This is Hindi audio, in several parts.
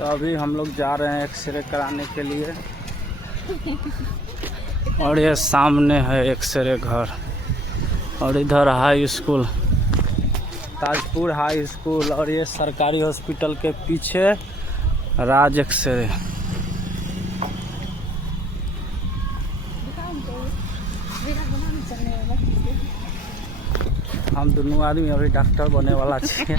तो अभी हम लोग जा रहे हैं एक्सरे कराने के लिए। और ये सामने है एक्सरे घर, और इधर high school, Tajpur high school, और ये सरकारी हॉस्पिटल के पीछे राज एक्सरे। हम दोनों आदमी अभी डॉक्टर बने वाला छे।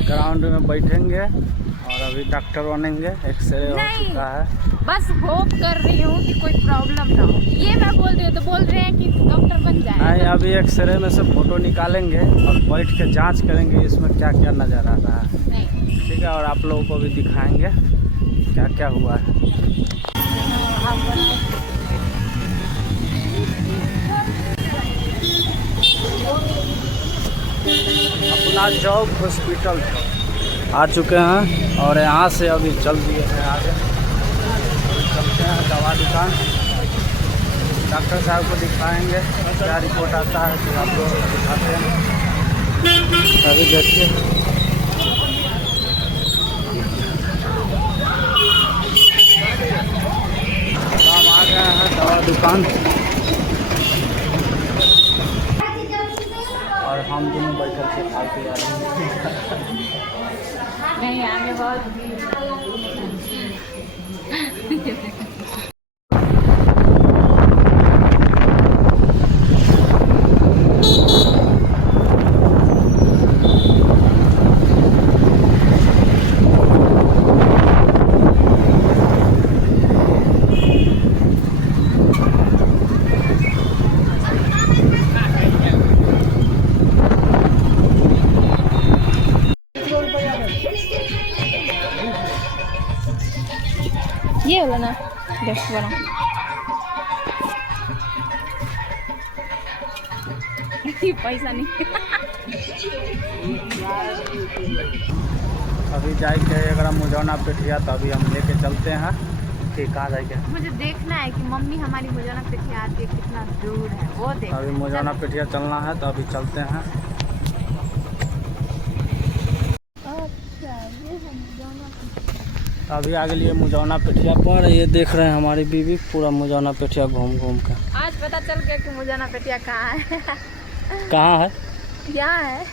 ग्राउंड में बैठेंगे और अभी डॉक्टर बनेंगे। एक्सरे हो चुका है, बस होप कर रही हूँ कि कोई प्रॉब्लम ना हो। ये मैं बोल रही हूँ तो बोल रहे हैं कि डॉक्टर बन जाए। नहीं, अभी एक्सरे में से फोटो निकालेंगे और बैठ के जांच करेंगे इसमें क्या क्या नज़र आ रहा है। ठीक है, और आप लोगों को भी दिखाएंगे क्या क्या हुआ है। अपना जॉब हॉस्पिटल आ चुके हैं और यहाँ से अभी चल दिए हैं आगे। चलते हैं दवा दुकान, डॉक्टर साहब को दिखाएंगे क्या रिपोर्ट आता है, फिर आपको दिखाते हैं। अभी देखिए हम आ गए हैं दवा दुकान, और हम दोनों बैठक से फालतू जा रहे हैं। नहीं, आगे बहुत भीड़। ये वाला ना, 10 वाला। पैसा नहीं। अभी जाएंगे अगर मुझौना पेठिया, तो अभी हम लेके चलते हैं। ठीक, कहाँ जाएंगे? मुझे देखना है कि मम्मी हमारी मुझौना पेठिया आती है कितना दूर है, वो देख। अभी मुझौना पेठिया चलना है, तो अभी चलते हैं। अभी आगे लिए मुझौना पेठिया पर, ये देख रहे हैं हमारी बीवी पूरा मुझौना पेठिया घूम घूम के। आज पता चल गया कि मुझौना पेठिया कहाँ है। कहाँ है? यहाँ है।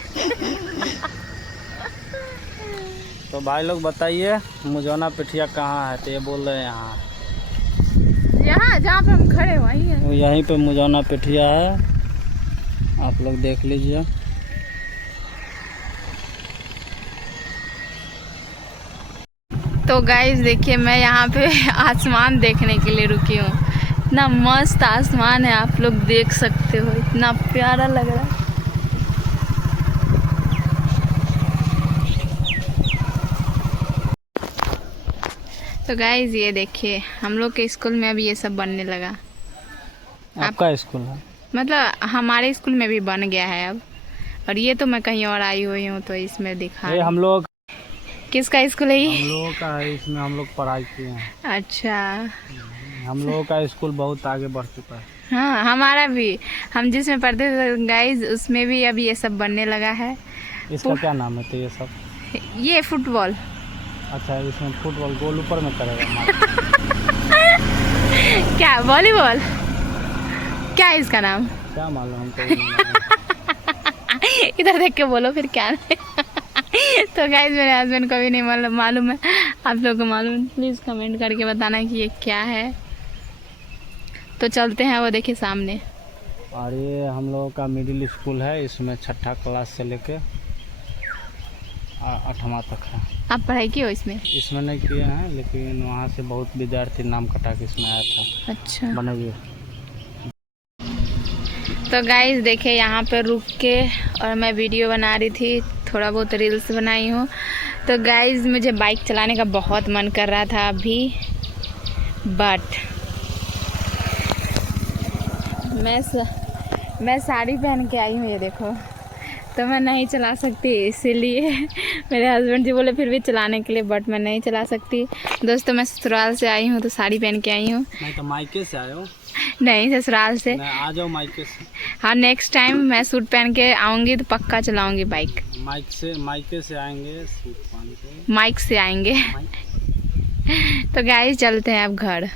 तो भाई लोग बताइए मुझौना पेठिया कहाँ है? तो ये बोल रहे हैं यहाँ, यहाँ जहाँ पे हम खड़े वहीं है। यहीं पे मुझौना पेठिया है, आप लोग देख लीजिए। तो गाइस देखिए, मैं यहाँ पे आसमान देखने के लिए रुकी हूँ। इतना मस्त आसमान है, आप लोग देख सकते हो, इतना प्यारा लग रहा है। तो गाइस ये देखिए, हम लोग के स्कूल में अभी ये सब बनने लगा। आपका स्कूल है? मतलब हमारे स्कूल में भी बन गया है अब। और ये तो मैं कहीं और आई हुई हूँ तो इसमें दिखा। ये हम लोग, किसका स्कूल है ये? हम लोगों का है, इसमें हम लोग पढ़ाई किए हैं। अच्छा, हम लोगों का स्कूल बहुत आगे बढ़ चुका है। हाँ हमारा भी, हम जिसमें पढ़ते थे गाइज उसमें भी अभी ये सब बनने लगा है। इसका क्या नाम है? तो ये सब, ये फुटबॉल। अच्छा, इसमें फुटबॉल गोल ऊपर में करेगा। क्या वॉलीबॉल? क्या है इसका नाम? क्या मालूम हमको। इधर देख के बोलो फिर क्या है। तो गाइज मेरे हस्बैंड को भी नहीं मालूम है, आप लोगों को मालूम, प्लीज़ कमेंट करके बताना कि ये क्या है। तो चलते हैं, वो देखिए सामने। और ये हम लोगों का मिडिल स्कूल है, इसमें 6ठा क्लास से लेके 8वां तक है। आप पढ़ाई की हो इसमें? इसमें नहीं किए हैं, लेकिन वहाँ से बहुत विद्यार्थी नाम कटा के इसमें आया था। अच्छा, बनाइए। तो गाइस देखिए, यहाँ पे रुक के और मैं वीडियो बना रही थी, थोड़ा बहुत रील्स बनाई हूँ। तो गाइस मुझे बाइक चलाने का बहुत मन कर रहा था अभी, बट मैं साड़ी पहन के आई हूँ, ये देखो, तो मैं नहीं चला सकती, इसीलिए मेरे हस्बैंड जी बोले फिर भी चलाने के लिए, बट मैं नहीं चला सकती। दोस्तों मैं ससुराल से आई हूँ तो साड़ी पहन के आई हूँ। नहीं तो मायके से आए हो? नहीं, ससुराल से। आ जाओ मायके से। हाँ, नेक्स्ट टाइम मैं सूट पहन के आऊँगी तो पक्का चलाऊँगी बाइक। माइके से आएंगे सूट पहन के। माइक से आएंगे। तो गाइस चलते हैं अब घर।